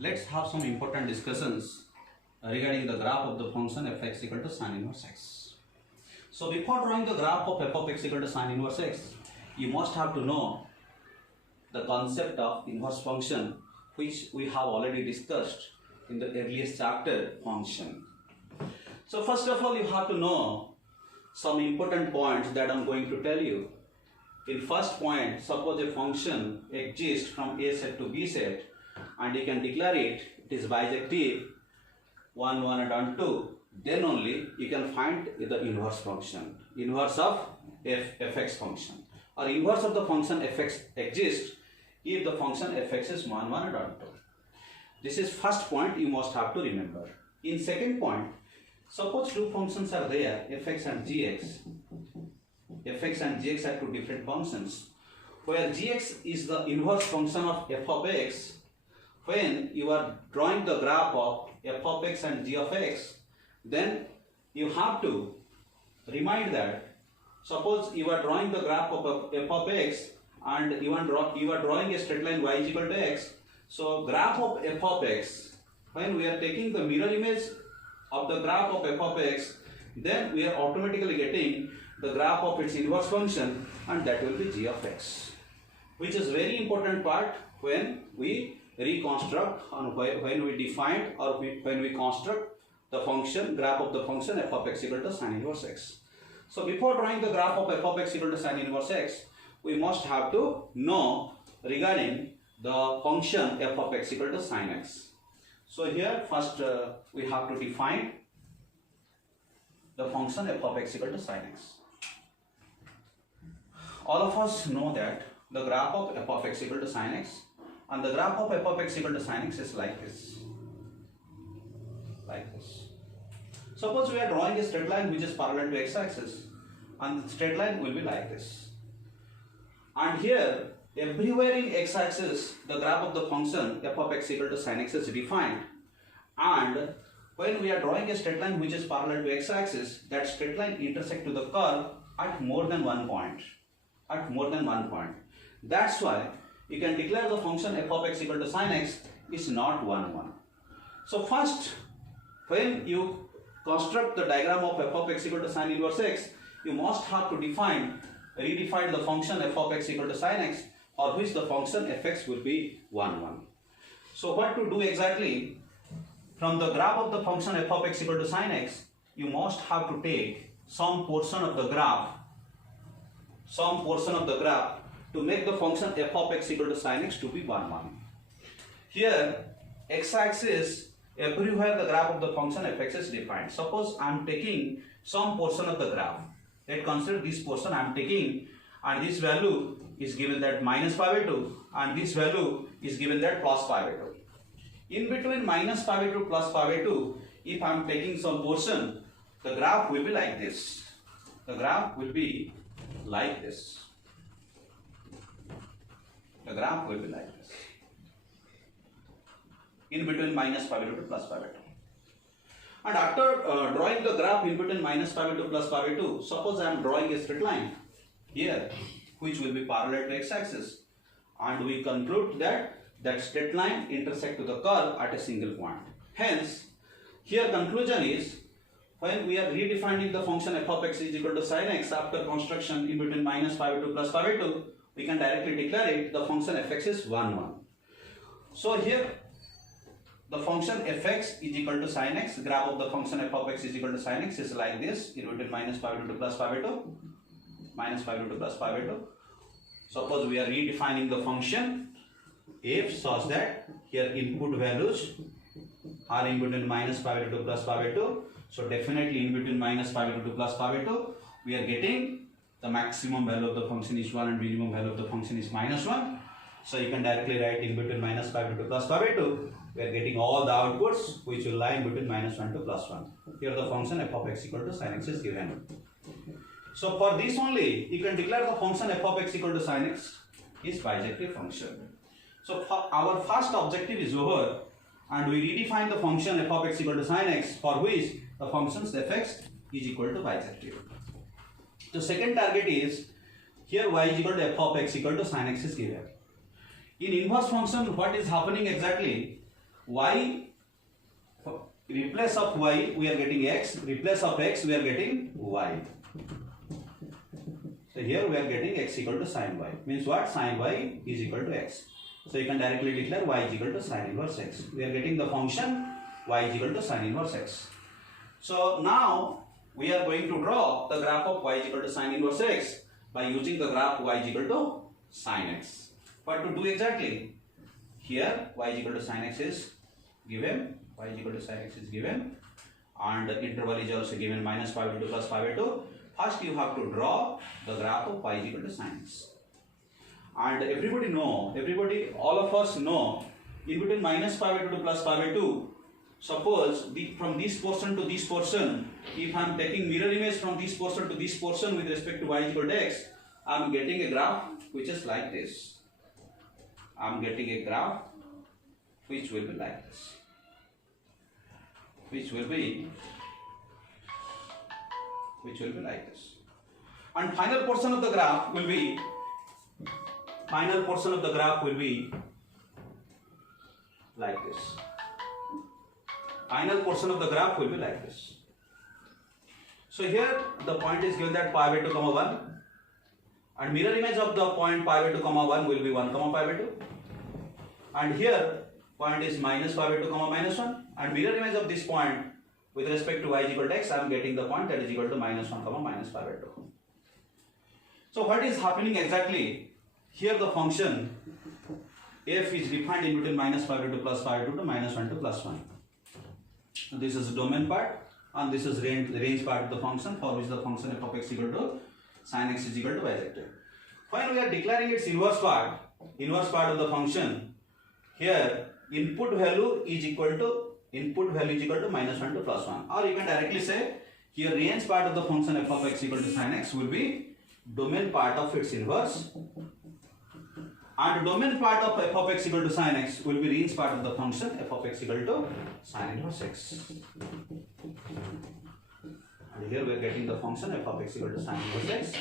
let's have some important discussions regarding the graph of the function fx equal to sin inverse x. So before drawing the graph of f of x equal to sin inverse x, you must have to know the concept of inverse function, which we have already discussed in the earliest chapter, function. So first of all, you have to know some important points that I am going to tell you. In first point, suppose a function exists from a set to b set, and you can declare it is bijective 1, 1 and 2, then only you can find the inverse function, inverse of fx function, or inverse of the function fx exists if the function fx is 1, 1 and 2. This is first point you must have to remember. In second point, suppose two functions are there, fx and gx. Fx and gx are two different functions, where gx is the inverse function of f of x. When you are drawing the graph of f of x and g of x, then you have to remind that suppose you are drawing the graph of f of x and you are drawing a straight line y is equal to x. So graph of f of x, when we are taking the mirror image of the graph of f of x, then we are automatically getting the graph of its inverse function, and that will be g of x, which is very important part when we reconstruct and when we define or when we construct the function graph of the function f of x equal to sin inverse x. So before drawing the graph of f of x equal to sin inverse x, we must have to know regarding the function f of x equal to sin x. So here first we have to define the function f of x equal to sin x. All of us know that the graph of f of x equal to sin x, and the graph of f of x equal to sin x is like this. Like this. Suppose we are drawing a straight line which is parallel to x-axis, and the straight line will be like this. And here, everywhere in x-axis, the graph of the function f of x equal to sin x is defined. And when we are drawing a straight line which is parallel to x-axis, that straight line intersects to the curve at more than one point. At more than one point. That's why you can declare the function f of x equal to sin x is not 1, 1. So first, when you construct the diagram of f of x equal to sin inverse x, you must have to redefine the function f of x equal to sin x, for which the function fx will be 1, 1. So what to do exactly? From the graph of the function f of x equal to sin x, you must have to take some portion of the graph to make the function f of x equal to sin x to be 1, 1. Here, x-axis, everywhere the graph of the function fx is defined. Suppose I am taking some portion of the graph. Let's consider this portion I am taking, and this value is given that minus pi by 2, and this value is given that plus pi by 2. In between minus pi by 2 plus pi by 2, if I am taking some portion, the graph will be like this. The graph will be like this. The graph will be like this. In between minus pi by 2 to plus pi by 2. And after drawing the graph in between minus pi by 2 plus pi by 2, suppose I am drawing a straight line here, which will be parallel to x-axis, and we conclude that that straight line intersect to the curve at a single point. Hence, here conclusion is, when we are redefining the function f of x is equal to sin x after construction in between minus pi by 2 plus pi by 2, we can directly declare it the function fx is 1, 1. So here the function fx is equal to sin x, graph of the function f of x is equal to sin x is like this, in between minus pi by 2 plus pi by 2, minus pi by 2 plus pi by 2. Suppose we are redefining the function f such that here input values are in between minus pi by 2 plus pi by 2. So definitely in between minus pi by 2 to plus pi by 2, we are getting the maximum value of the function is 1 and minimum value of the function is minus 1. So you can directly write in between minus pi by 2 to plus pi by 2, we are getting all the outputs which will lie in between minus 1 to plus 1. Here the function f of x equal to sin x is given. So for this only, you can declare the function f of x equal to sin x is bijective function. So our first objective is over, and we redefine the function f of x equal to sin x, for which the functions fx is equal to bijective. The second target is, here y is equal to f of x equal to sin x is given. In inverse function, what is happening exactly? y, replace of y we are getting x, replace of x we are getting y. So here we are getting x equal to sin y. Means what? Sin y is equal to x. So you can directly declare y is equal to sin inverse x. We are getting the function y is equal to sin inverse x. So now we are going to draw the graph of y is equal to sin inverse x by using the graph y is equal to sin x. But to do exactly, here y is equal to sin x is given, y is equal to sin x is given, and the interval is also given minus pi by 2 plus pi by 2. First you have to draw the graph of y is equal to sin x. And everybody know, all of us know, in between minus pi by 2 to plus pi by 2, suppose from this portion to this portion, if I am taking mirror image from this portion to this portion with respect to y is equal to x, I am getting a graph which is like this. I am getting a graph which will be like this. Which will be like this. And final portion of the graph will be like this. Final portion of the graph will be like this. So here the point is given that pi by 2 comma 1, and mirror image of the point pi by 2 comma 1 will be 1 comma pi by 2, and here point is minus pi by 2 comma minus 1, and mirror image of this point with respect to y is equal to x, I am getting the point that is equal to minus 1 comma minus pi by 2. So what is happening exactly? Here the function f is defined in between minus pi by 2 plus pi by 2 to minus 1 to plus 1. This is the domain part, and this is range part of the function, for which the function f of x equal to sin x is equal to y. When we are declaring its inverse part of the function, here input value is equal to minus 1 to plus 1, or you can directly say here range part of the function f of x equal to sin x will be domain part of its inverse, and domain part of f of x equal to sin x will be range part of the function f of x equal to sin inverse x. And here we are getting the function f of x equal to sin inverse x,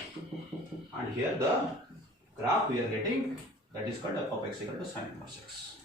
and here the graph we are getting, that is called f of x equal to sin inverse x.